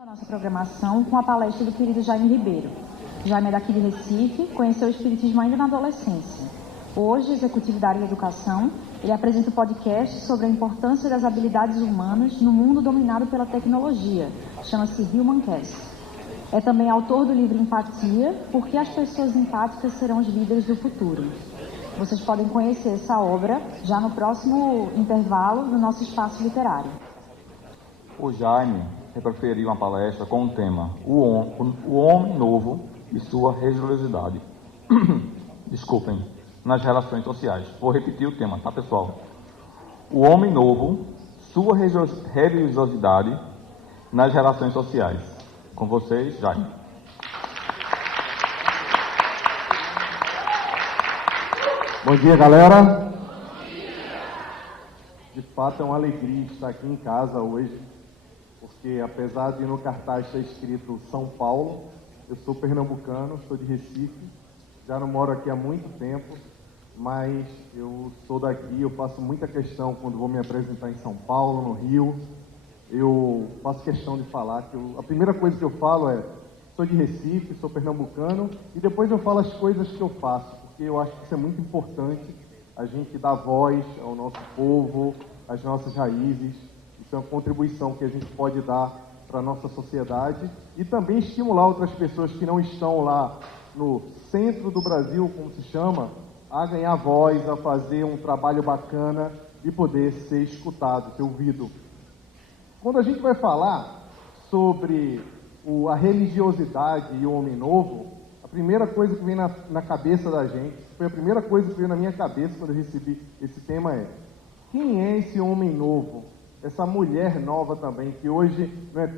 A nossa programação com a palestra do querido Jaime Ribeiro. Jaime é daqui de Recife, conheceu o Espiritismo ainda na adolescência. Hoje, executivo da área de educação, ele apresenta o podcast sobre a importância das habilidades humanas no mundo dominado pela tecnologia. Chama-se Humancast. É também autor do livro Empatia, Por que as pessoas empáticas serão os líderes do futuro. Vocês podem conhecer essa obra já no próximo intervalo do nosso espaço literário. O Jaime preferiu uma palestra com o tema O Homem Novo e Sua Religiosidade. Desculpem, nas relações sociais. Vou repetir o tema, tá, pessoal? O Homem Novo, Sua Religiosidade nas relações sociais. Com vocês, Jaime. Bom dia, galera. De fato, é uma alegria estar aqui em casa hoje, porque apesar de no cartaz estar escrito São Paulo, eu sou pernambucano, sou de Recife, já não moro aqui há muito tempo, mas eu sou daqui, eu faço muita questão quando vou me apresentar em São Paulo, no Rio, eu faço questão de falar que a primeira coisa que eu falo é sou de Recife, sou pernambucano, e depois eu falo as coisas que eu faço, porque eu acho que isso é muito importante, a gente dar voz ao nosso povo, às nossas raízes. Isso é uma contribuição que a gente pode dar para a nossa sociedade e também estimular outras pessoas que não estão lá no centro do Brasil, como se chama, a ganhar voz, a fazer um trabalho bacana e poder ser escutado, ser ouvido. Quando a gente vai falar sobre a religiosidade e o homem novo, a primeira coisa que vem na cabeça da gente, foi a primeira coisa que veio na minha cabeça quando eu recebi esse tema é: quem é esse homem novo? Essa mulher nova também, que hoje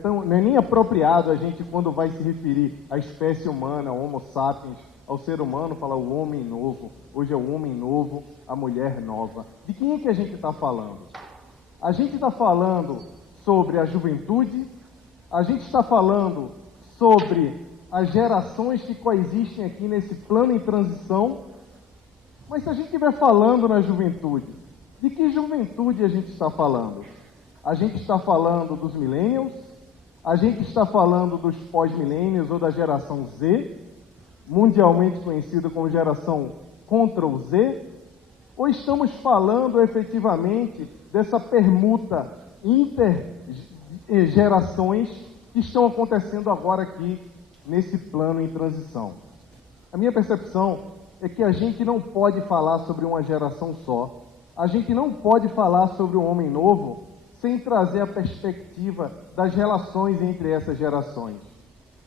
não é nem apropriado a gente, quando vai se referir à espécie humana, ao Homo sapiens, ao ser humano, falar o homem novo. Hoje é o homem novo, a mulher nova. De quem é que a gente está falando? A gente está falando sobre a juventude, a gente está falando sobre as gerações que coexistem aqui nesse plano em transição, mas se a gente estiver falando na juventude, de que juventude a gente está falando? A gente está falando dos millennials, a gente está falando dos pós-millennials ou da geração Z, mundialmente conhecida como geração Ctrl Z, ou estamos falando efetivamente dessa permuta intergerações que estão acontecendo agora aqui nesse plano em transição? A minha percepção é que a gente não pode falar sobre uma geração só, a gente não pode falar sobre o homem novo sem trazer a perspectiva das relações entre essas gerações,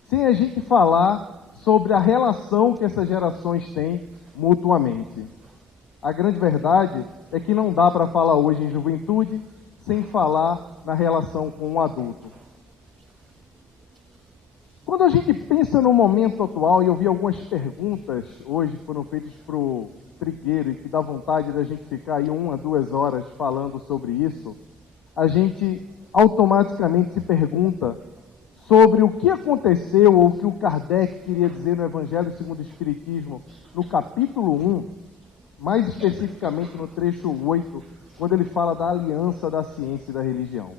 sem a gente falar sobre a relação que essas gerações têm mutuamente. A grande verdade é que não dá para falar hoje em juventude sem falar na relação com o adulto. Quando a gente pensa no momento atual, e eu vi algumas perguntas hoje que foram feitas para o Trigueiro e que dá vontade da gente ficar aí 1 a 2 horas falando sobre isso, a gente automaticamente se pergunta sobre o que aconteceu ou o que o Kardec queria dizer no Evangelho segundo o Espiritismo, no capítulo 1, mais especificamente no trecho 8, quando ele fala da aliança da ciência e da religião.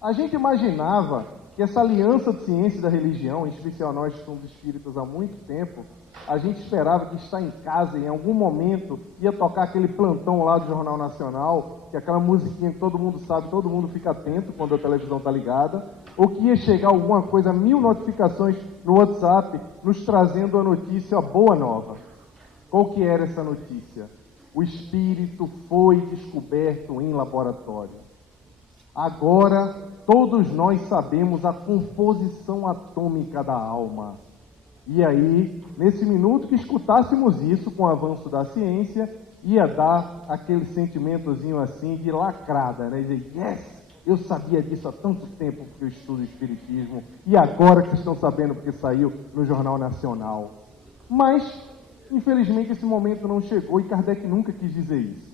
A gente imaginava que essa aliança de ciência e da religião, em especial nós que somos espíritas há muito tempo, a gente esperava que estar em casa, em algum momento, ia tocar aquele plantão lá do Jornal Nacional, que é aquela musiquinha que todo mundo sabe, todo mundo fica atento quando a televisão está ligada, ou que ia chegar alguma coisa, 1000 notificações no WhatsApp, nos trazendo a notícia, a boa nova. Qual que era essa notícia? O espírito foi descoberto em laboratório. Agora, todos nós sabemos a composição atômica da alma. E aí, nesse minuto que escutássemos isso com o avanço da ciência, ia dar aquele sentimentozinho assim de lacrada, né? Dizer, yes, eu sabia disso há tanto tempo porque eu estudo Espiritismo, e agora que vocês estão sabendo porque saiu no Jornal Nacional. Mas, infelizmente, esse momento não chegou e Kardec nunca quis dizer isso.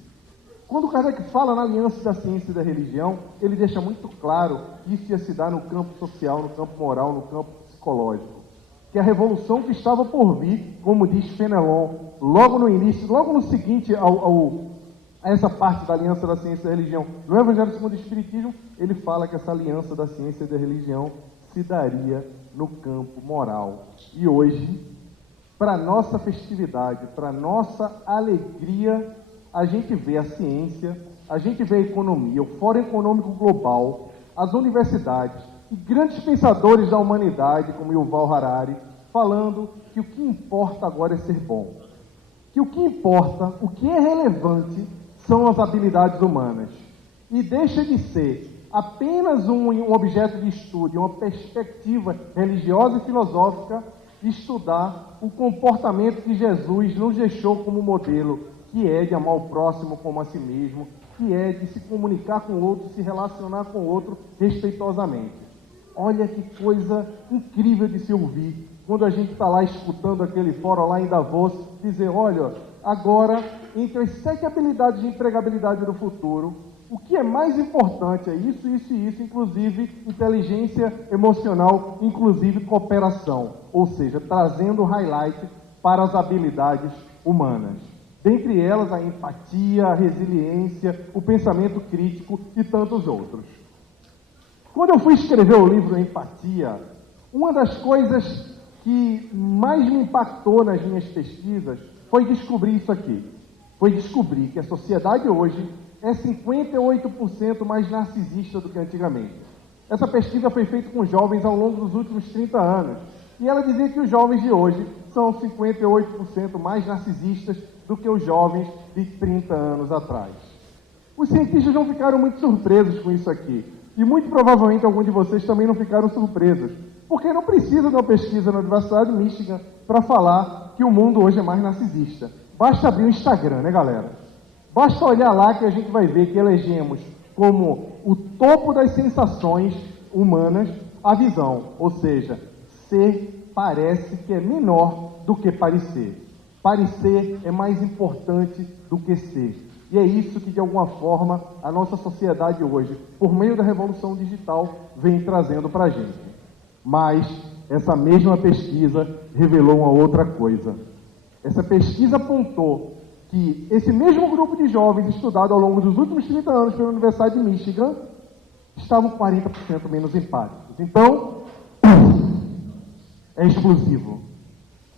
Quando Kardec fala na aliança da ciência e da religião, ele deixa muito claro que isso ia se dar no campo social, no campo moral, no campo psicológico. Que a revolução que estava por vir, como diz Fenelon, logo no início, logo no seguinte a essa parte da aliança da ciência e da religião, no Evangelho segundo o Espiritismo, ele fala que essa aliança da ciência e da religião se daria no campo moral. E hoje, para nossa festividade, para nossa alegria, a gente vê a ciência, a gente vê a economia, o Fórum Econômico Global, as universidades e grandes pensadores da humanidade, como Yuval Harari, falando que o que importa agora é ser bom. Que o que importa, o que é relevante, são as habilidades humanas. E deixa de ser apenas um objeto de estudo, uma perspectiva religiosa e filosófica, estudar o comportamento que Jesus nos deixou como modelo, que é de amar o próximo como a si mesmo, que é de se comunicar com o outro, se relacionar com o outro respeitosamente. Olha que coisa incrível de se ouvir, quando a gente está lá escutando aquele fórum lá em Davos, dizer, olha, agora, entre as 7 habilidades de empregabilidade do futuro, o que é mais importante é isso, isso e isso, inclusive inteligência emocional, inclusive cooperação, ou seja, trazendo highlight para as habilidades humanas. Dentre elas, a empatia, a resiliência, o pensamento crítico e tantos outros. Quando eu fui escrever o livro Empatia, uma das coisas que mais me impactou nas minhas pesquisas foi descobrir isso aqui. Foi descobrir que a sociedade hoje é 58% mais narcisista do que antigamente. Essa pesquisa foi feita com jovens ao longo dos últimos 30 anos. E ela dizia que os jovens de hoje são 58% mais narcisistas do que os jovens de 30 anos atrás. Os cientistas não ficaram muito surpresos com isso aqui. E muito provavelmente alguns de vocês também não ficaram surpresos. Porque não precisa de uma pesquisa na Universidade de Michigan para falar que o mundo hoje é mais narcisista. Basta abrir o Instagram, né, galera? Basta olhar lá que a gente vai ver que elegemos como o topo das sensações humanas a visão. Ou seja, ser parece que é menor do que parecer. Parecer é mais importante do que ser. E é isso que, de alguma forma, a nossa sociedade hoje, por meio da revolução digital, vem trazendo para a gente. Mas essa mesma pesquisa revelou uma outra coisa. Essa pesquisa apontou que esse mesmo grupo de jovens estudado ao longo dos últimos 30 anos pela Universidade de Michigan estavam 40% menos empáticos. Então, é explosivo.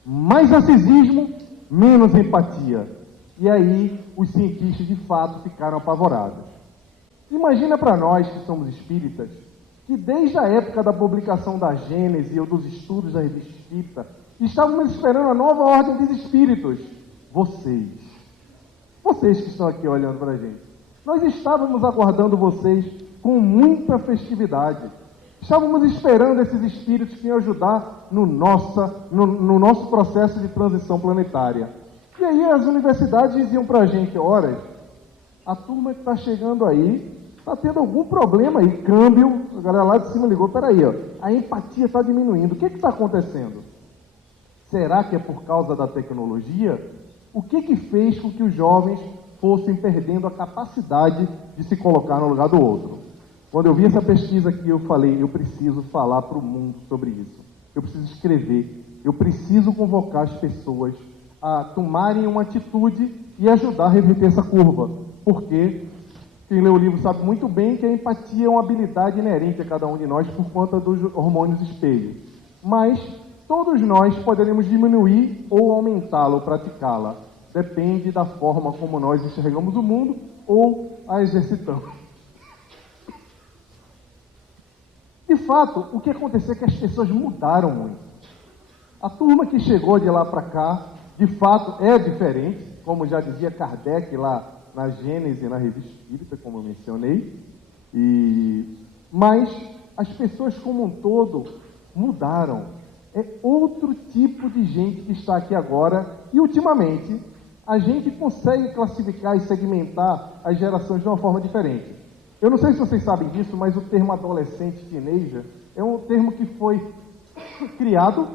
Mais narcisismo, menos empatia. E aí, os cientistas, de fato, ficaram apavorados. Imagina para nós, que somos espíritas, que desde a época da publicação da Gênese ou dos estudos da Revista Espírita, estávamos esperando a nova ordem dos espíritos. Vocês que estão aqui olhando para a gente. Nós estávamos aguardando vocês com muita festividade. Estávamos esperando esses espíritos que iam ajudar no nosso processo de transição planetária. E aí as universidades diziam para a gente, olha, a turma que está chegando aí está tendo algum problema aí, câmbio, a galera lá de cima ligou, peraí, ó, a empatia está diminuindo, o que está acontecendo? Será que é por causa da tecnologia? O que fez com que os jovens fossem perdendo a capacidade de se colocar no lugar do outro? Quando eu vi essa pesquisa aqui, eu falei, eu preciso falar para o mundo sobre isso. Eu preciso escrever, eu preciso convocar as pessoas a tomarem uma atitude e ajudar a reverter essa curva. Porque quem lê o livro sabe muito bem que a empatia é uma habilidade inerente a cada um de nós por conta dos hormônios espelho. Mas todos nós poderemos diminuir ou aumentá-la ou praticá-la. Depende da forma como nós enxergamos o mundo ou a exercitamos. De fato, o que aconteceu é que as pessoas mudaram muito. A turma que chegou de lá para cá, de fato, é diferente, como já dizia Kardec lá na Gênese, na Revista Espírita, como eu mencionei. Mas as pessoas como um todo mudaram. É outro tipo de gente que está aqui agora e, ultimamente, a gente consegue classificar e segmentar as gerações de uma forma diferente. Eu não sei se vocês sabem disso, mas o termo adolescente, teenager, é um termo que foi criado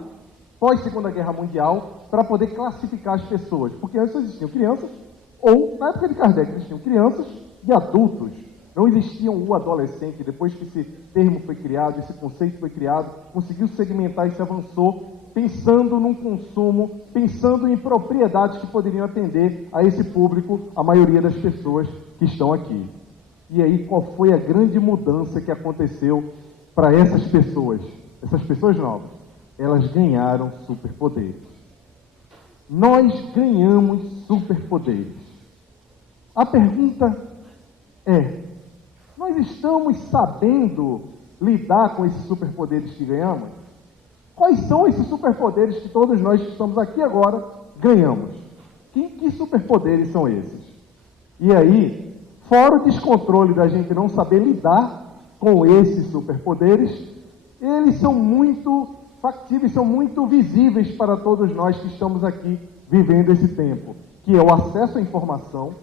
pós-Segunda Guerra Mundial para poder classificar as pessoas. Porque antes existiam crianças, ou, na época de Kardec, existiam crianças e adultos. Não existiam o adolescente. Depois que esse termo foi criado, esse conceito foi criado, conseguiu segmentar e se avançou, pensando num consumo, pensando em propriedades que poderiam atender a esse público, a maioria das pessoas que estão aqui. E aí, qual foi a grande mudança que aconteceu para essas pessoas? essas pessoas novas, elas ganharam superpoderes. Nós ganhamos superpoderes. A pergunta é: nós estamos sabendo lidar com esses superpoderes que ganhamos? Quais são esses superpoderes que todos nós que estamos aqui agora ganhamos? Que superpoderes são esses? E aí, fora o descontrole da gente não saber lidar com esses superpoderes, eles são muito factíveis, são muito visíveis para todos nós que estamos aqui vivendo esse tempo, que é o acesso à informação.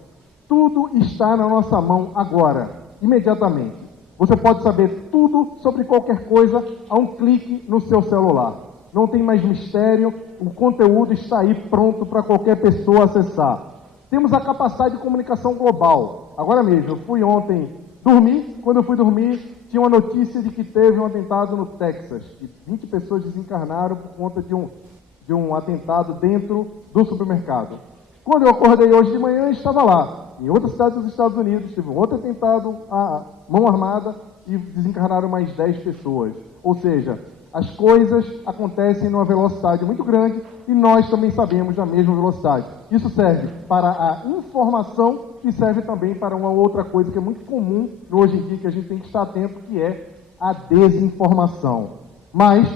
Tudo está na nossa mão agora, imediatamente. Você pode saber tudo sobre qualquer coisa a um clique no seu celular. Não tem mais mistério, o conteúdo está aí pronto para qualquer pessoa acessar. Temos a capacidade de comunicação global. Agora mesmo, eu fui ontem dormir, quando eu fui dormir, tinha uma notícia de que teve um atentado no Texas, que 20 pessoas desencarnaram por conta de um atentado dentro do supermercado. Quando eu acordei hoje de manhã, estava lá. Em outra cidade dos Estados Unidos, teve um outro atentado à mão armada e desencarnaram mais 10 pessoas. Ou seja, as coisas acontecem numa velocidade muito grande e nós também sabemos na mesma velocidade. Isso serve para a informação e serve também para uma outra coisa que é muito comum hoje em dia, que a gente tem que estar atento, que é a desinformação. Mas,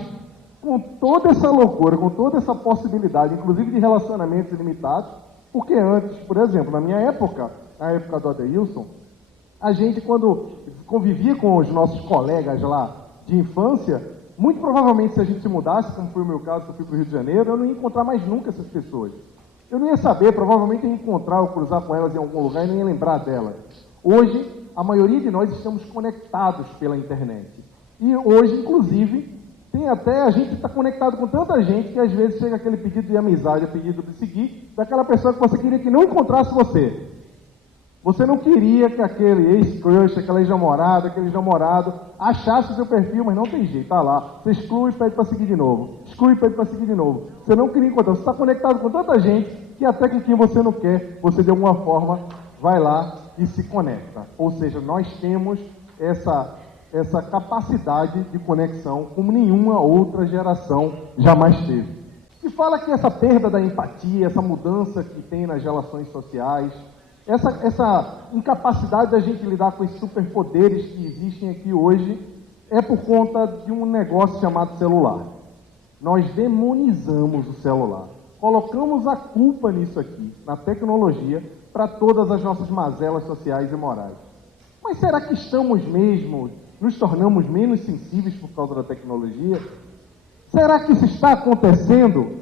com toda essa loucura, com toda essa possibilidade, inclusive de relacionamentos ilimitados, porque antes, por exemplo, na minha época, na época do Adeilson, a gente, quando convivia com os nossos colegas lá de infância, muito provavelmente, se a gente se mudasse, como foi o meu caso, que eu fui para o Rio de Janeiro, eu não ia encontrar mais nunca essas pessoas. Eu não ia saber, provavelmente ia encontrar ou cruzar com elas em algum lugar e não ia lembrar delas. Hoje, a maioria de nós estamos conectados pela internet. E hoje, inclusive, a gente está conectado com tanta gente que às vezes chega aquele pedido de amizade, pedido de seguir, daquela pessoa que você queria que não encontrasse você. Você não queria que aquele ex-crush, aquela ex-namorada, aquele ex-namorado achasse o seu perfil, mas não tem jeito, está lá. Você exclui e pede para seguir de novo. Exclui e pede para seguir de novo. Você não queria encontrar. Você está conectado com tanta gente que até com quem você não quer, você de alguma forma vai lá e se conecta. Ou seja, nós temos essa capacidade de conexão como nenhuma outra geração jamais teve. E fala que essa perda da empatia, essa mudança que tem nas relações sociais, essa incapacidade da gente lidar com esses superpoderes que existem aqui hoje é por conta de um negócio chamado celular. Nós demonizamos o celular. Colocamos a culpa nisso aqui, na tecnologia, para todas as nossas mazelas sociais e morais. Mas será que nos tornamos menos sensíveis por causa da tecnologia? Será que isso está acontecendo?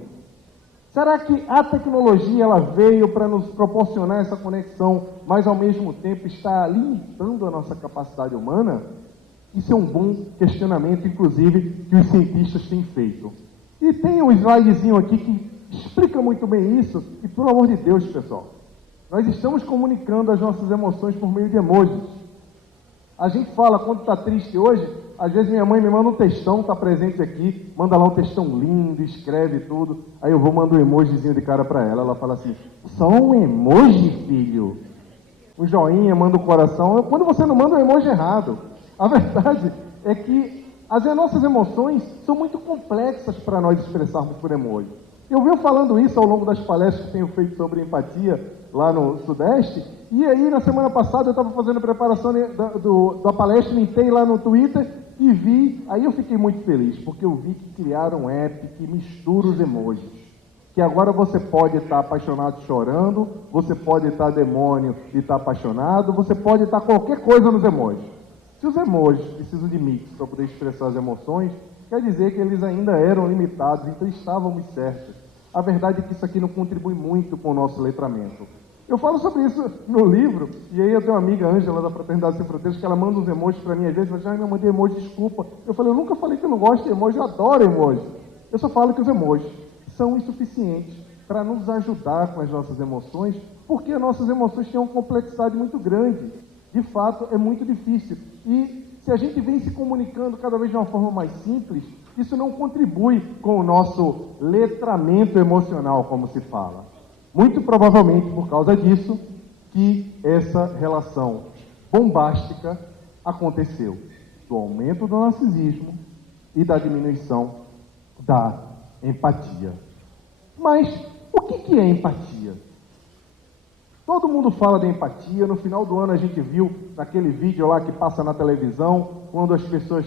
Será que a tecnologia ela veio para nos proporcionar essa conexão, mas ao mesmo tempo está limitando a nossa capacidade humana? Isso é um bom questionamento, inclusive, que os cientistas têm feito. E tem um slidezinho aqui que explica muito bem isso, e pelo amor de Deus, pessoal, nós estamos comunicando as nossas emoções por meio de emojis. A gente fala, quando está triste hoje, às vezes minha mãe me manda um textão, está presente aqui, manda lá um textão lindo, escreve tudo, aí eu vou mandar um emojizinho de cara para ela, ela fala assim, só um emoji, filho? Um joinha, manda um coração, quando você não manda um emoji errado. A verdade é que as nossas emoções são muito complexas para nós expressarmos por emoji. Eu venho falando isso ao longo das palestras que tenho feito sobre empatia lá no Sudeste, e aí na semana passada eu estava fazendo a preparação da palestra, entrei lá no Twitter e vi, aí eu fiquei muito feliz, porque eu vi que criaram um app que mistura os emojis, que agora você pode estar apaixonado chorando, você pode estar demônio e estar apaixonado, você pode estar qualquer coisa nos emojis. Se os emojis precisam de mix para poder expressar as emoções, quer dizer que eles ainda eram limitados, então estávamos certos. A verdade é que isso aqui não contribui muito com o nosso letramento. Eu falo sobre isso no livro, e aí eu tenho uma amiga, Ângela, da Fraternidade Sem Fronteiras, que ela manda uns emojis para mim, às vezes, ela diz, eu mandei emoji, desculpa. Eu falei, eu nunca falei que eu não gosto de emoji, eu adoro emoji. Eu só falo que os emojis são insuficientes para nos ajudar com as nossas emoções, porque as nossas emoções têm uma complexidade muito grande. De fato, é muito difícil. E se a gente vem se comunicando cada vez de uma forma mais simples, isso não contribui com o nosso letramento emocional, como se fala. Muito provavelmente por causa disso que essa relação bombástica aconteceu. Do aumento do narcisismo, e da diminuição da empatia. Mas o que é empatia? Todo mundo fala de empatia. No final do ano a gente viu naquele vídeo lá que passa na televisão, quando as pessoas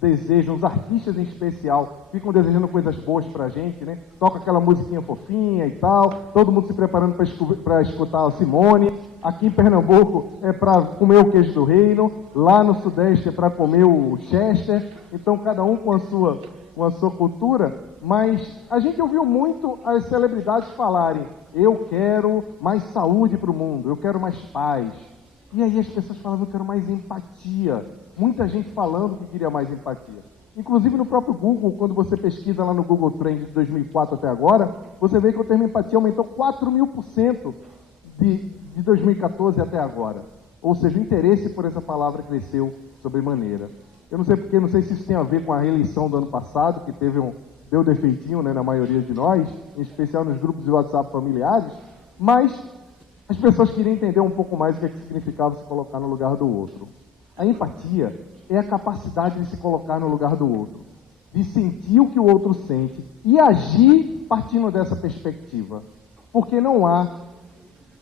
desejam, os artistas em especial, ficam desejando coisas boas pra gente, né? Toca aquela musiquinha fofinha e tal, todo mundo se preparando para escutar a Simone. Aqui em Pernambuco é para comer o queijo do reino, lá no Sudeste é para comer o Chester, então cada um com a sua cultura, mas a gente ouviu muito as celebridades falarem: eu quero mais saúde para o mundo, eu quero mais paz. E aí as pessoas falavam: eu quero mais empatia. Muita gente falando que queria mais empatia. Inclusive no próprio Google, quando você pesquisa lá no Google Trends de 2004 até agora, você vê que o termo empatia aumentou 4.000% de 2014 até agora. Ou seja, o interesse por essa palavra cresceu sobremaneira. Eu não sei porque, não sei se isso tem a ver com a reeleição do ano passado, que deu defeitinho, né, na maioria de nós, em especial nos grupos de WhatsApp familiares, mas as pessoas queriam entender um pouco mais o que significava se colocar no lugar do outro. A empatia é a capacidade de se colocar no lugar do outro, de sentir o que o outro sente e agir partindo dessa perspectiva. Porque não há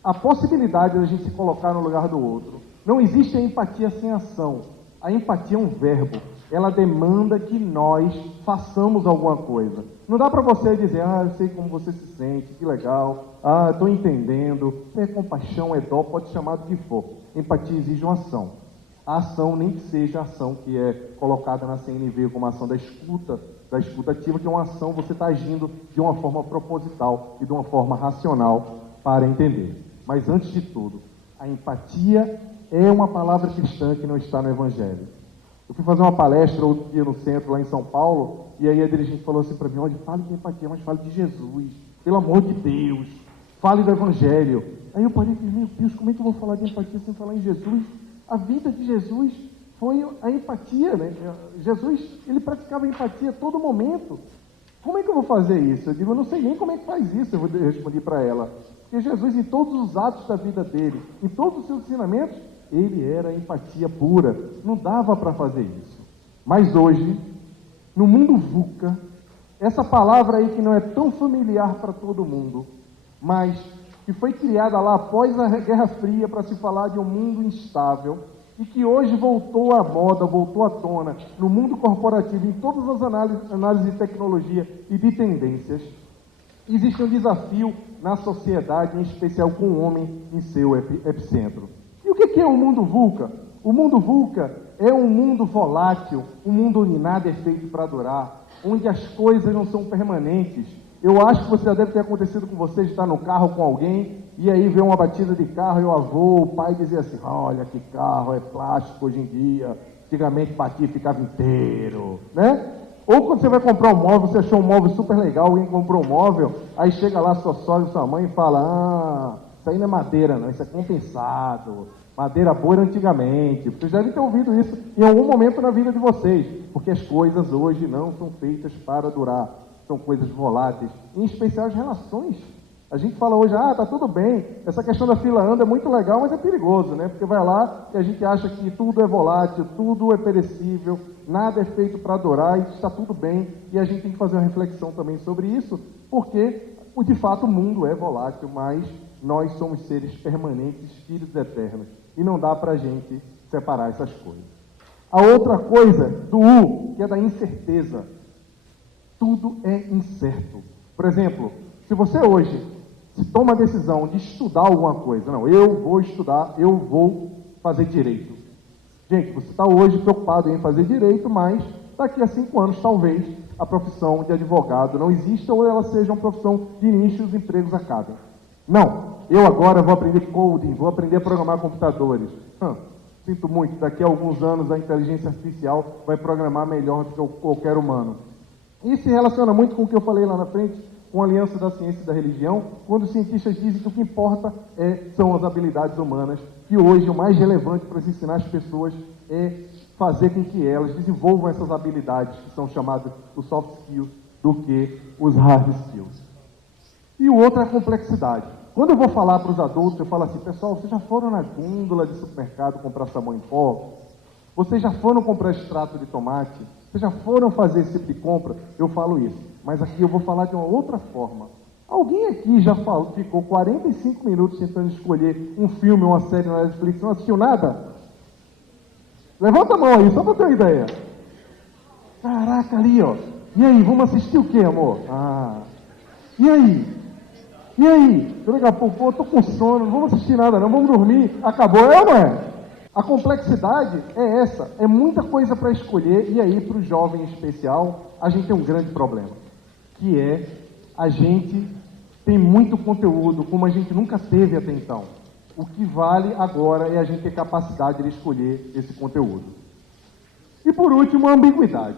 a possibilidade de a gente se colocar no lugar do outro. Não existe a empatia sem ação. A empatia é um verbo. Ela demanda que nós façamos alguma coisa. Não dá para você dizer: eu sei como você se sente, que legal, estou entendendo. É compaixão, é dó, pode chamar do que for. Empatia exige uma ação. A ação, nem que seja a ação que é colocada na CNV como a ação da escuta ativa, que é uma ação, você está agindo de uma forma proposital e de uma forma racional para entender. Mas antes de tudo, a empatia é uma palavra cristã que não está no Evangelho. Eu fui fazer uma palestra outro dia no centro, lá em São Paulo, e aí a dirigente falou assim para mim: olha, fale de empatia, mas fale de Jesus, pelo amor de Deus, fale do Evangelho. Aí eu parei e falei: meu Deus, como é que eu vou falar de empatia sem falar em Jesus? A vida de Jesus foi a empatia, né? Jesus, ele praticava empatia a todo momento. Como é que eu vou fazer isso? Eu digo: eu não sei nem como é que faz isso. Eu respondi para ela. Porque Jesus, em todos os atos da vida dele, em todos os seus ensinamentos, ele era empatia pura. Não dava para fazer isso. Mas hoje, no mundo VUCA, essa palavra aí que não é tão familiar para todo mundo, mas que foi criada lá após a Guerra Fria para se falar de um mundo instável e que hoje voltou à moda, voltou à tona no mundo corporativo, em todas as análises de tecnologia e de tendências. Existe um desafio na sociedade, em especial com o homem em seu epicentro. E o que é o mundo VUCA? O mundo VUCA é um mundo volátil, um mundo onde nada é feito para durar, onde as coisas não são permanentes. Eu acho que você já deve ter acontecido com você de estar no carro com alguém e aí ver uma batida de carro e o avô, o pai dizia assim: olha que carro, é plástico hoje em dia, antigamente batia e ficava inteiro, né? Ou quando você vai comprar um móvel, você achou um móvel super legal, alguém comprou um móvel, aí chega lá sua sogra, sua mãe e fala: isso aí não é madeira não, isso é compensado, madeira boa era antigamente. Vocês devem ter ouvido isso em algum momento na vida de vocês, porque as coisas hoje não são feitas para durar. São coisas voláteis, em especial as relações. A gente fala hoje: tá tudo bem, essa questão da fila anda é muito legal, mas é perigoso, né? Porque vai lá e a gente acha que tudo é volátil, tudo é perecível, nada é feito para durar e está tudo bem. E a gente tem que fazer uma reflexão também sobre isso, porque de fato o mundo é volátil, mas nós somos seres permanentes, espíritos eternos, e não dá para a gente separar essas coisas. A outra coisa do U, que é da incerteza. Tudo é incerto. Por exemplo, se você hoje se toma a decisão de estudar alguma coisa, não, eu vou estudar, eu vou fazer direito. Gente, você está hoje preocupado em fazer direito, mas daqui a 5 anos, talvez, a profissão de advogado não exista ou ela seja uma profissão de nicho e os empregos acabem. Não, eu agora vou aprender coding, vou aprender a programar computadores. Sinto muito, daqui a alguns anos a inteligência artificial vai programar melhor do que qualquer humano. Isso se relaciona muito com o que eu falei lá na frente, com a aliança da ciência e da religião, quando os cientistas dizem que o que importa são as habilidades humanas, que hoje o mais relevante para se ensinar as pessoas é fazer com que elas desenvolvam essas habilidades, que são chamadas os soft skills, do que os hard skills. E o outro é a complexidade. Quando eu vou falar para os adultos, eu falo assim: pessoal, vocês já foram na gôndola de supermercado comprar sabão em pó? Vocês já foram comprar extrato de tomate? Vocês já foram fazer esse tipo de compra? Eu falo isso. Mas aqui eu vou falar de uma outra forma. Alguém aqui já ficou 45 minutos tentando escolher um filme ou uma série na Netflix e não assistiu nada? Levanta a mão aí, só para ter uma ideia. Caraca, ali, ó. E aí, vamos assistir o quê, amor? E aí? E aí? Eu daqui a pouco, pô, tô com sono, não vamos assistir nada não, vamos dormir. Acabou, é ou não é? A complexidade é essa, é muita coisa para escolher, e aí, para o jovem em especial, a gente tem um grande problema, que é a gente tem muito conteúdo, como a gente nunca teve até então. O que vale agora é a gente ter capacidade de escolher esse conteúdo. E por último, a ambiguidade.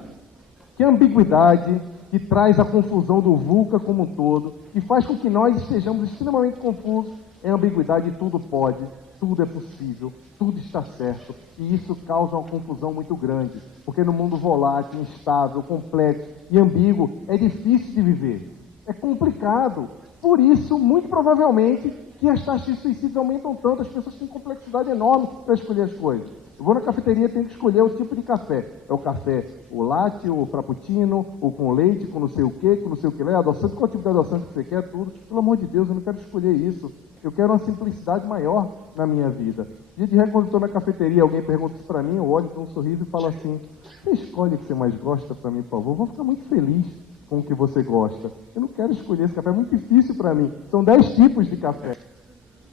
Que é a ambiguidade que traz a confusão do VUCA como um todo, e faz com que nós estejamos extremamente confusos. É a ambiguidade de tudo pode, tudo é possível, tudo está certo, e isso causa uma confusão muito grande, porque no mundo volátil, instável, complexo e ambíguo, é difícil de viver, é complicado. Por isso, muito provavelmente, que as taxas de suicídio aumentam tanto, as pessoas têm complexidade enorme para escolher as coisas. Eu vou na cafeteria e tenho que escolher o tipo de café. É o café, o latte, o frappuccino, o com leite, com não sei o quê, com não sei o que lá, adoçante, qual tipo de adoçante que você quer, tudo. Pelo amor de Deus, eu não quero escolher isso. Eu quero uma simplicidade maior na minha vida. Dia de regra, quando estou na cafeteria, alguém pergunta isso para mim, eu olho com um sorriso e falo assim: você escolhe o que você mais gosta para mim, por favor? Eu vou ficar muito feliz com o que você gosta. Eu não quero escolher esse café, é muito difícil para mim. São 10 tipos de café.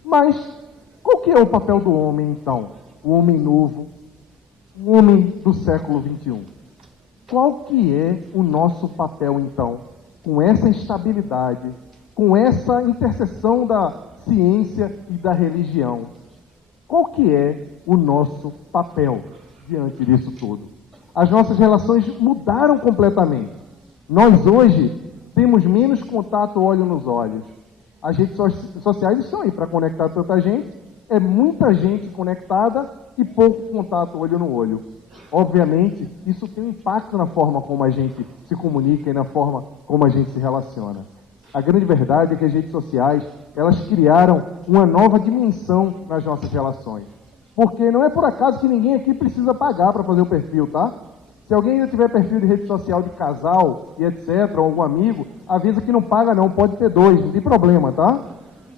Mas, qual que é o papel do homem, então? O homem novo, o homem do século XXI. Qual que é o nosso papel, então, com essa instabilidade, com essa interseção da ciência e da religião? Qual que é o nosso papel diante disso tudo? As nossas relações mudaram completamente. Nós hoje temos menos contato olho nos olhos. As redes sociais estão aí para conectar tanta gente. É muita gente conectada e pouco contato olho no olho. Obviamente, isso tem um impacto na forma como a gente se comunica e na forma como a gente se relaciona. A grande verdade é que as redes sociais, elas criaram uma nova dimensão nas nossas relações. Porque não é por acaso que ninguém aqui precisa pagar para fazer o perfil, tá? Se alguém ainda tiver perfil de rede social de casal e etc, ou algum amigo, avisa que não paga não, pode ter 2, não tem problema, tá?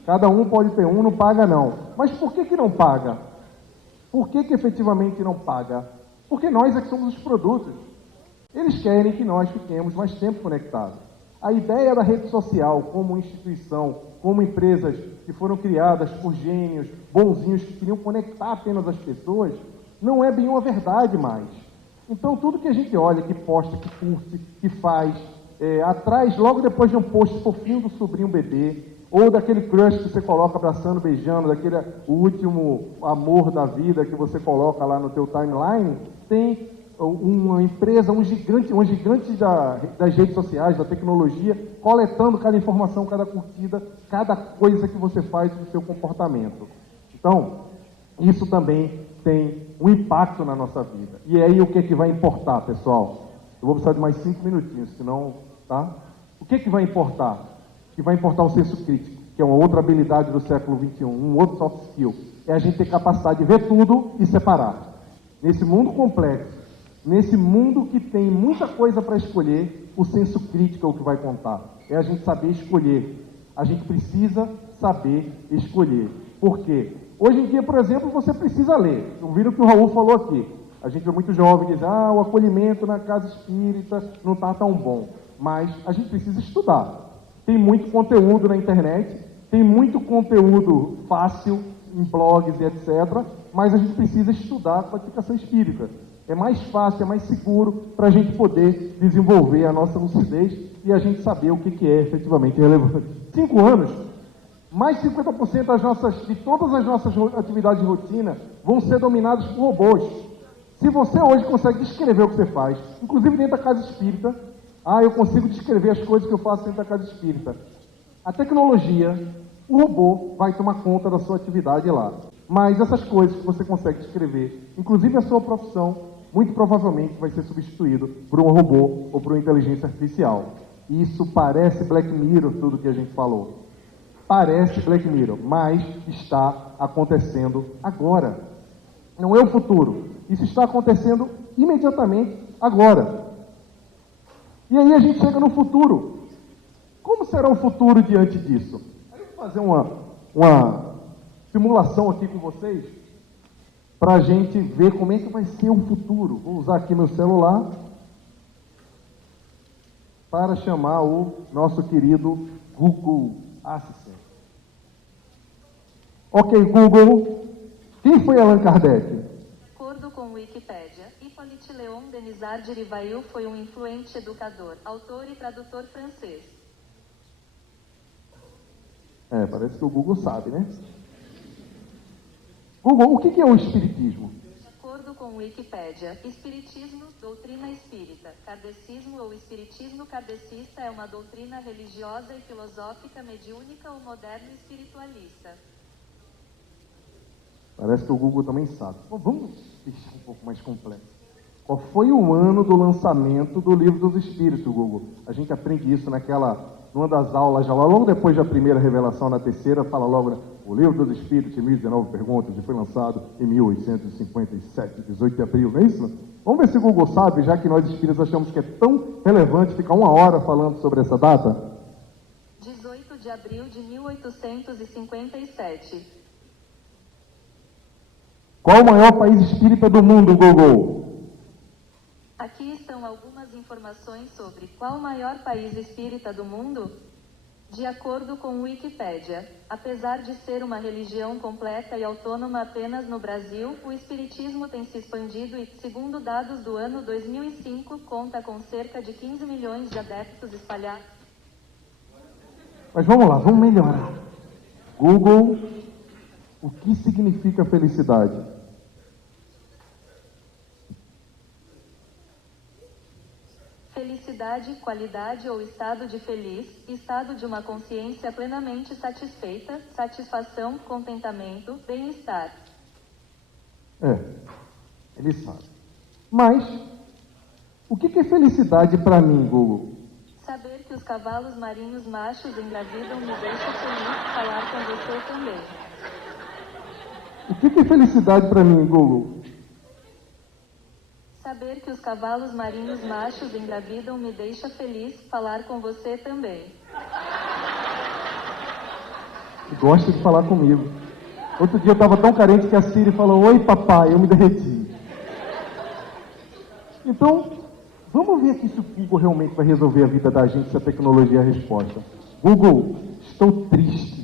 Cada um pode ter um, não paga não. Mas por que não paga? Por que efetivamente não paga? Porque nós é que somos os produtos. Eles querem que nós fiquemos mais tempo conectados. A ideia da rede social como instituição, como empresas que foram criadas por gênios, bonzinhos, que queriam conectar apenas as pessoas, não é bem uma verdade mais. Então, tudo que a gente olha, que posta, que curte, que faz, atrás, logo depois de um post fofinho do sobrinho bebê, ou daquele crush que você coloca abraçando, beijando, daquele o último amor da vida que você coloca lá no teu timeline, tem uma empresa, um gigante das redes sociais, da tecnologia, coletando cada informação, cada curtida, cada coisa que você faz no seu comportamento. Então, isso também tem um impacto na nossa vida. E aí, o que é que vai importar, pessoal? Eu vou precisar de mais 5 minutinhos, senão, tá? O que é que vai importar? Que vai importar o senso crítico, que é uma outra habilidade do século XXI, um outro soft skill. É a gente ter capacidade de ver tudo e separar. Nesse mundo complexo, nesse mundo que tem muita coisa para escolher, o senso crítico é o que vai contar. É a gente saber escolher. A gente precisa saber escolher. Por quê? Hoje em dia, por exemplo, você precisa ler. Ouviram o que o Raul falou aqui. A gente é muito jovem e diz, o acolhimento na casa espírita não está tão bom. Mas a gente precisa estudar. Tem muito conteúdo na internet, tem muito conteúdo fácil em blogs e etc. Mas a gente precisa estudar a codificação espírita. É mais fácil, é mais seguro para a gente poder desenvolver a nossa lucidez e a gente saber o que é efetivamente relevante. 5 anos, mais de 50% de todas as nossas atividades de rotina vão ser dominadas por robôs. Se você hoje consegue descrever o que você faz, inclusive dentro da casa espírita, eu consigo descrever as coisas que eu faço dentro da casa espírita. A tecnologia, o robô vai tomar conta da sua atividade lá. Mas essas coisas que você consegue descrever, inclusive a sua profissão, muito provavelmente vai ser substituído por um robô ou por uma inteligência artificial. Isso parece Black Mirror, tudo que a gente falou. Parece Black Mirror, mas está acontecendo agora. Não é o futuro. Isso está acontecendo imediatamente agora. E aí a gente chega no futuro. Como será o futuro diante disso? Eu vou fazer uma simulação aqui com vocês, para a gente ver como é que vai ser o futuro. Vou usar aqui meu celular para chamar o nosso querido Google Assistant. Ok, Google, quem foi Allan Kardec? De acordo com Wikipédia, Hippolyte Léon Denisard de Rivail foi um influente educador, autor e tradutor francês. Parece que o Google sabe, né? Google, o que é o Espiritismo? De acordo com Wikipédia, Espiritismo, doutrina espírita. Kardecismo ou Espiritismo kardecista é uma doutrina religiosa e filosófica mediúnica ou moderno espiritualista. Parece que o Google também sabe. Bom, vamos deixar um pouco mais complexo. Qual foi o ano do lançamento do Livro dos Espíritos, Google? A gente aprende isso numa das aulas, já logo depois da primeira revelação, na terceira, fala logo, né? O Livro dos Espíritos, 1019 perguntas, e foi lançado em 1857, 18 de abril, não é isso? Vamos ver se o Google sabe, já que nós espíritos achamos que é tão relevante ficar 1 hora falando sobre essa data. 18 de abril de 1857. Qual o maior país espírita do mundo, Google? Aqui estão algumas informações sobre qual o maior país espírita do mundo? De acordo com Wikipédia, apesar de ser uma religião completa e autônoma apenas no Brasil, o espiritismo tem se expandido e, segundo dados do ano 2005, conta com cerca de 15 milhões de adeptos espalhados. Mas vamos lá, vamos melhorar. Google, o que significa felicidade? Felicidade, qualidade ou estado de feliz, estado de uma consciência plenamente satisfeita, satisfação, contentamento, bem-estar. Ele sabe. Mas, o que é felicidade para mim, Google? Saber que os cavalos marinhos machos engravidam me deixa feliz falar com você também. O que é felicidade para mim, Google? Saber que os cavalos marinhos machos engravidam me deixa feliz falar com você também. Gosta de falar comigo. Outro dia eu estava tão carente que a Siri falou, oi papai, eu me derreti. Então, vamos ver aqui se o Google realmente vai resolver a vida da gente, se a tecnologia é a resposta. Google, estou triste.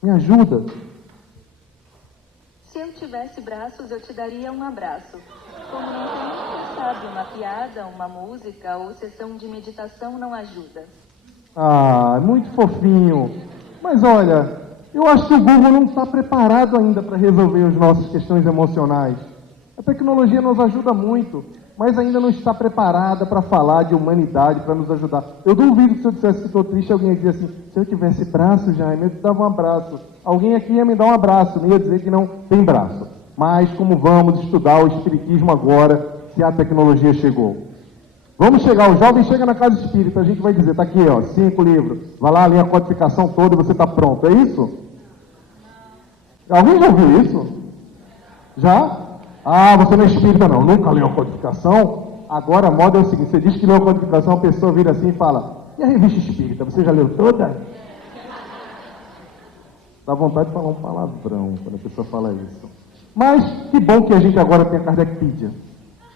Me ajuda. Se eu tivesse braços, eu te daria um abraço. Como não tenho, quem sabe, uma piada, uma música ou sessão de meditação não ajuda. Muito fofinho. Mas olha, eu acho que o Google não está preparado ainda para resolver as nossas questões emocionais. A tecnologia nos ajuda muito, mas ainda não está preparada para falar de humanidade, para nos ajudar. Eu duvido que se eu dissesse que estou triste, alguém ia dizer assim, se eu tivesse braço, Jaime, eu te dava um abraço. Alguém aqui ia me dar um abraço, não ia dizer que não tem braço. Mas como vamos estudar o espiritismo agora, se a tecnologia chegou? Vamos chegar, o jovem chega na casa espírita, a gente vai dizer, tá aqui, ó, 5 livros, vai lá, lê a codificação toda e você está pronto, é isso? Alguém já ouviu isso? Já? Você não é espírita não, nunca leu a codificação? Agora a moda é o seguinte, você diz que leu a codificação, a pessoa vira assim e fala, e a revista espírita, você já leu toda? Dá vontade de falar um palavrão quando a pessoa fala isso. Mas que bom que a gente agora tem a Kardecpedia.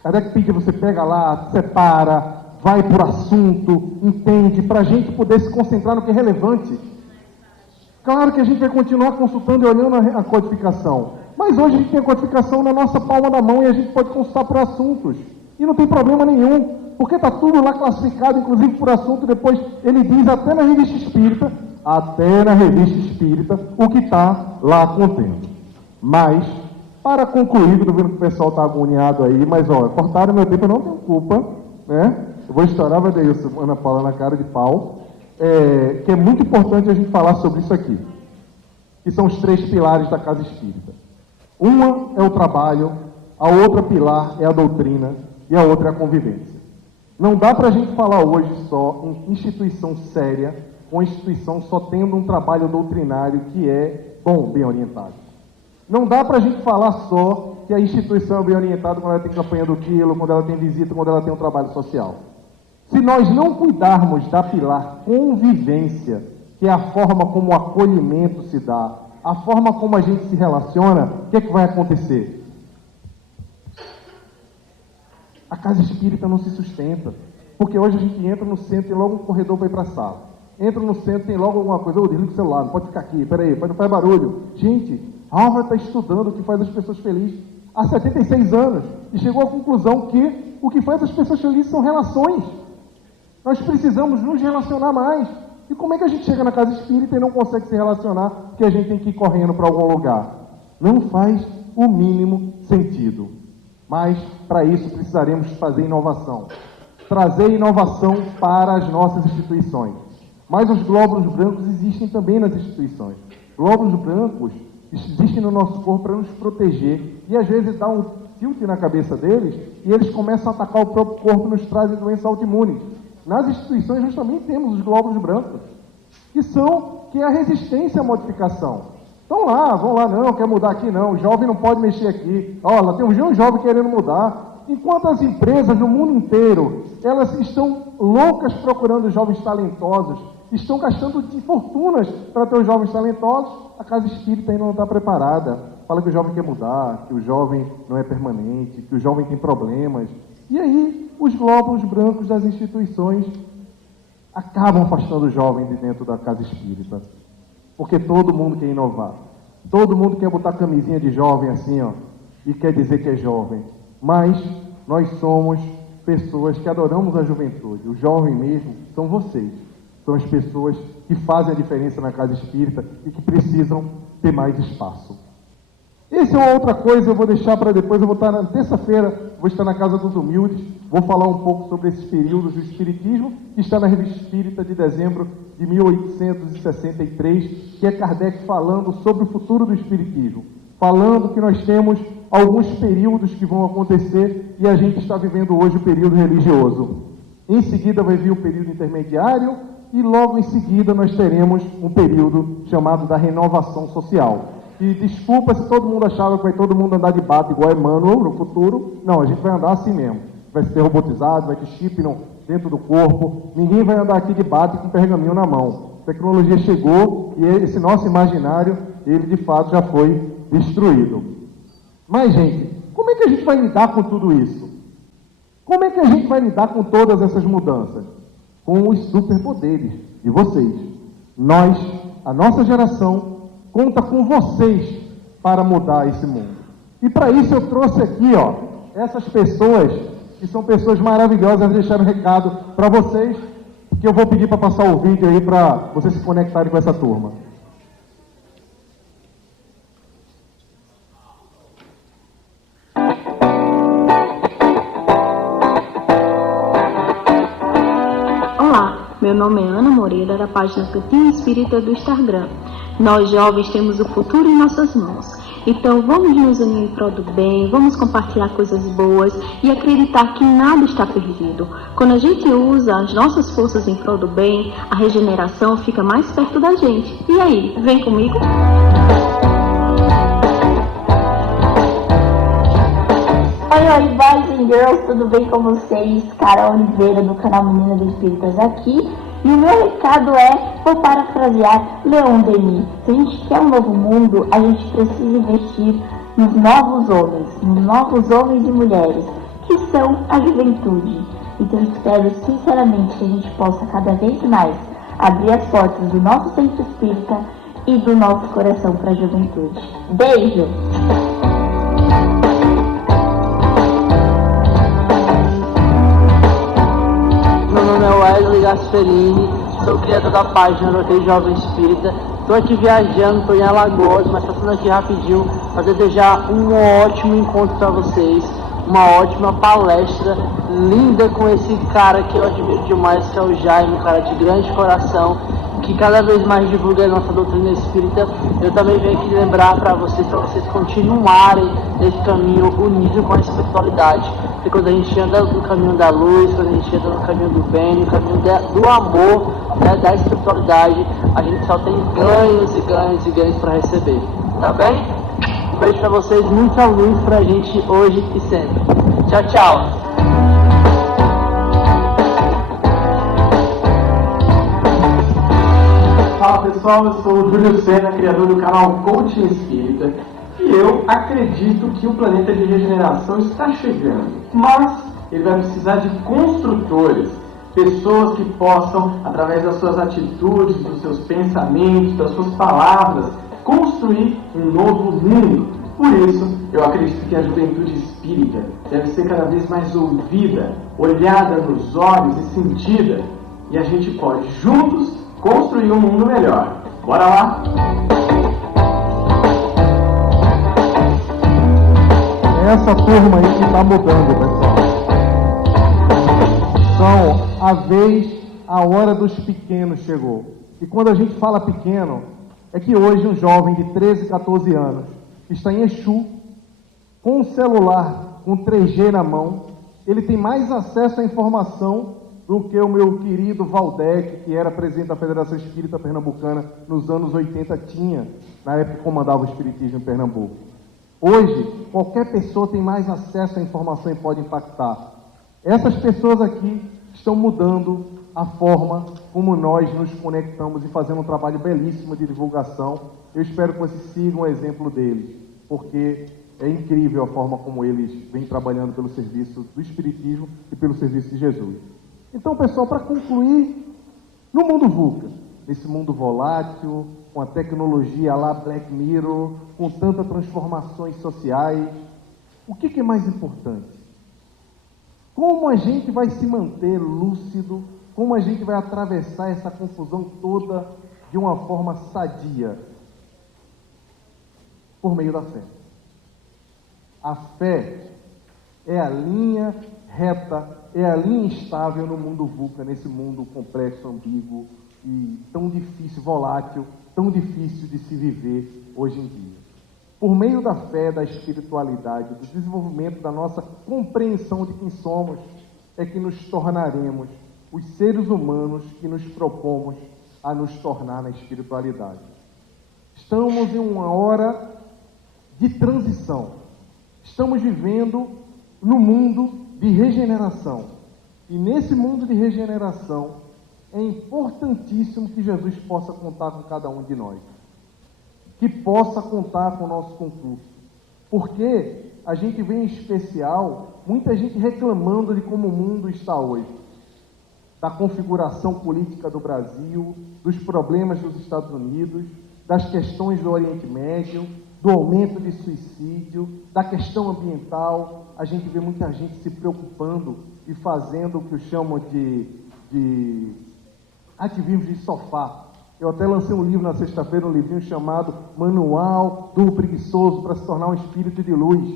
Kardecpedia você pega lá, separa, vai por assunto, entende, para a gente poder se concentrar no que é relevante. Claro que a gente vai continuar consultando e olhando a codificação, mas hoje a gente tem a codificação na nossa palma da mão e a gente pode consultar por assuntos. E não tem problema nenhum, porque está tudo lá classificado, inclusive por assunto, depois ele diz até na revista espírita, o que está lá contendo. Mas, para concluir, estou vendo que o pessoal está agoniado aí, mas cortaram meu tempo, eu não tenho culpa, né? Eu vou estourar, vai daí, Ana Paula, na cara de pau, que é muito importante a gente falar sobre isso aqui, que são os 3 pilares da casa espírita. Uma é o trabalho, a outra pilar é a doutrina e a outra é a convivência. Não dá para a gente falar hoje só em instituição séria, uma instituição só tendo um trabalho doutrinário que é bom, bem orientado. Não dá para a gente falar só que a instituição é bem orientada quando ela tem campanha do quilo, quando ela tem visita, quando ela tem um trabalho social. Se nós não cuidarmos da pilar convivência, que é a forma como o acolhimento se dá, a forma como a gente se relaciona, o que é que vai acontecer? A casa espírita não se sustenta. Porque hoje a gente entra no centro e logo um corredor vai para a sala. Entra no centro e tem logo alguma coisa. Desliga o celular, não pode ficar aqui, peraí, não faz barulho. Gente, Álvaro está estudando o que faz as pessoas felizes há 76 anos e chegou à conclusão que o que faz as pessoas felizes são relações. Nós precisamos nos relacionar mais. E como é que a gente chega na casa espírita e não consegue se relacionar porque a gente tem que ir correndo para algum lugar? Não faz o mínimo sentido. Mas, para isso, precisaremos fazer inovação. Trazer inovação para as nossas instituições. Mas os glóbulos brancos existem também nas instituições. Glóbulos brancos existem no nosso corpo para nos proteger. E, às vezes, dá um tilt na cabeça deles e eles começam a atacar o próprio corpo e nos trazem doenças autoimunes. Nas instituições nós também temos os glóbulos brancos, que é a resistência à modificação. Então vão lá, não, quer mudar aqui não, o jovem não pode mexer aqui. Olha, tem um jovem querendo mudar. Enquanto as empresas no mundo inteiro, elas estão loucas procurando jovens talentosos, estão gastando de fortunas para ter os jovens talentosos, a casa espírita ainda não está preparada. Fala que o jovem quer mudar, que o jovem não é permanente, que o jovem tem problemas. E aí, os glóbulos brancos das instituições acabam afastando o jovem de dentro da casa espírita. Porque todo mundo quer inovar. Todo mundo quer botar camisinha de jovem assim, ó, e quer dizer que é jovem. Mas nós somos pessoas que adoramos a juventude. O jovem mesmo são vocês. São as pessoas que fazem a diferença na casa espírita e que precisam ter mais espaço. Essa é uma outra coisa, eu vou deixar para depois. Eu vou estar na terça-feira, vou estar na Casa dos Humildes, vou falar um pouco sobre esses períodos do Espiritismo, que está na Revista Espírita de dezembro de 1863, que é Kardec falando sobre o futuro do Espiritismo, falando que nós temos alguns períodos que vão acontecer e a gente está vivendo hoje o período religioso. Em seguida vai vir o período intermediário e logo em seguida nós teremos um período chamado da renovação social. E desculpa se todo mundo achava que vai todo mundo andar de bata igual Emmanuel no futuro. Não, a gente vai andar assim mesmo. Vai ser robotizado, vai ter chip dentro do corpo. Ninguém vai andar aqui de bata com pergaminho na mão. A tecnologia chegou e esse nosso imaginário, ele de fato já foi destruído. Mas, gente, como é que a gente vai lidar com tudo isso? Como é que a gente vai lidar com todas essas mudanças? Com os superpoderes de vocês. Nós, a nossa geração, conta com vocês para mudar esse mundo. E para isso eu trouxe aqui, ó, essas pessoas, que são pessoas maravilhosas, deixaram um recado para vocês, que eu vou pedir para passar o vídeo aí para vocês se conectarem com essa turma. Olá, meu nome é Ana Moreira, da página Cantinho Espírita do Instagram. Nós jovens temos o futuro em nossas mãos. Então vamos nos unir em prol do bem, vamos compartilhar coisas boas e acreditar que nada está perdido. Quando a gente usa as nossas forças em prol do bem, a regeneração fica mais perto da gente. E aí, vem comigo? Oi, boys and girls, tudo bem com vocês? Carol Oliveira, do canal Menina dos Espíritas aqui. E o meu recado vou parafrasear Leon Denis. Se a gente quer um novo mundo, a gente precisa investir nos novos homens e mulheres, que são a juventude. Então eu espero sinceramente que a gente possa cada vez mais abrir as portas do nosso centro espírita e do nosso coração para a juventude. Beijo! Meu nome é Wesley Gasperini, sou criador da página Roteiro Jovem Espírita. Estou aqui viajando, estou em Alagoas, mas passando aqui rapidinho para desejar um ótimo encontro para vocês, uma ótima palestra, linda com esse cara que eu admiro demais, que é o Jaime, um cara de grande coração, que cada vez mais divulga a nossa doutrina espírita. Eu também venho aqui lembrar para vocês continuarem nesse caminho unido com a espiritualidade. Porque quando a gente anda no caminho da luz, quando a gente anda no caminho do bem, no caminho do amor, né, da espiritualidade, a gente só tem ganhos e ganhos e ganhos para receber. Tá bem? Um beijo para vocês, muita luz pra gente hoje e sempre. Tchau, tchau! Fala pessoal, eu sou o Júlio Sena, criador do canal Coaching Espírita, e eu acredito que o planeta de regeneração está chegando, mas ele vai precisar de construtores, pessoas que possam, através das suas atitudes, dos seus pensamentos, das suas palavras, construir um novo mundo. Por isso, eu acredito que a juventude espírita deve ser cada vez mais ouvida, olhada nos olhos e sentida, e a gente pode, juntos, construir um mundo melhor. Bora lá? É essa turma aí que está mudando, pessoal. Então, a hora dos pequenos chegou. E quando a gente fala pequeno, é que hoje um jovem de 13, 14 anos, que está em Exu, com um celular, com 3G na mão, ele tem mais acesso à informação do que o meu querido Valdec, que era presidente da Federação Espírita Pernambucana nos anos 80, tinha, na época que comandava o Espiritismo em Pernambuco. Hoje, qualquer pessoa tem mais acesso à informação e pode impactar. Essas pessoas aqui estão mudando a forma como nós nos conectamos e fazendo um trabalho belíssimo de divulgação. Eu espero que vocês sigam o exemplo deles, porque é incrível a forma como eles vêm trabalhando pelo serviço do Espiritismo e pelo serviço de Jesus. Então, pessoal, para concluir, no mundo VUCA, nesse mundo volátil, com a tecnologia lá Black Mirror, com tantas transformações sociais, o que é mais importante? Como a gente vai se manter lúcido? Como a gente vai atravessar essa confusão toda de uma forma sadia? Por meio da fé. A fé é a linha reta, é a linha estável no mundo VUCA, nesse mundo complexo, ambíguo e tão difícil, volátil, tão difícil de se viver hoje em dia. Por meio da fé, da espiritualidade, do desenvolvimento da nossa compreensão de quem somos, é que nos tornaremos os seres humanos que nos propomos a nos tornar na espiritualidade. Estamos em uma hora de transição. Estamos vivendo no mundo de regeneração. E nesse mundo de regeneração, é importantíssimo que Jesus possa contar com cada um de nós. Que possa contar com o nosso concurso. Porque a gente vê em especial muita gente reclamando de como o mundo está hoje. Da configuração política do Brasil, dos problemas dos Estados Unidos, das questões do Oriente Médio, do aumento de suicídio, da questão ambiental. A gente vê muita gente se preocupando e fazendo o que eu chamo de ativismo de sofá. Eu até lancei um livro na sexta-feira, um livrinho chamado Manual do Preguiçoso para se tornar um espírito de luz,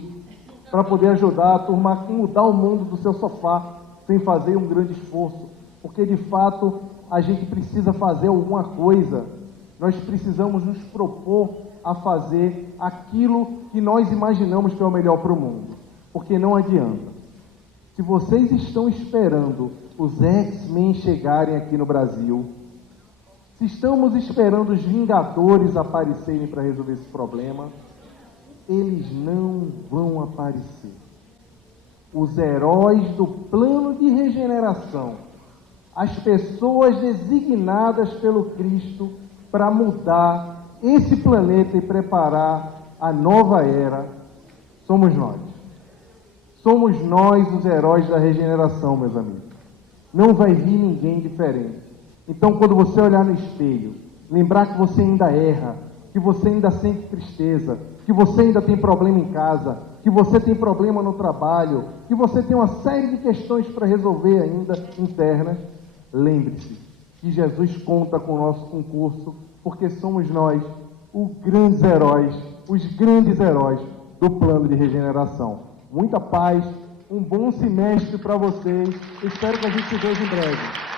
para poder ajudar a turma a mudar o mundo do seu sofá, sem fazer um grande esforço, porque de fato a gente precisa fazer alguma coisa, nós precisamos nos propor a fazer aquilo que nós imaginamos que é o melhor para o mundo, porque não adianta. Se vocês estão esperando os X-Men chegarem aqui no Brasil, se estamos esperando os Vingadores aparecerem para resolver esse problema, eles não vão aparecer. Os heróis do plano de regeneração, as pessoas designadas pelo Cristo para mudar esse planeta e preparar a nova era, somos nós. Somos nós os heróis da regeneração, meus amigos. Não vai vir ninguém diferente. Então, quando você olhar no espelho, lembrar que você ainda erra, que você ainda sente tristeza, que você ainda tem problema em casa, que você tem problema no trabalho, que você tem uma série de questões para resolver ainda internas, lembre-se que Jesus conta com o nosso concurso, porque somos nós os grandes heróis do plano de regeneração. Muita paz, um bom semestre para vocês, espero que a gente se veja em breve.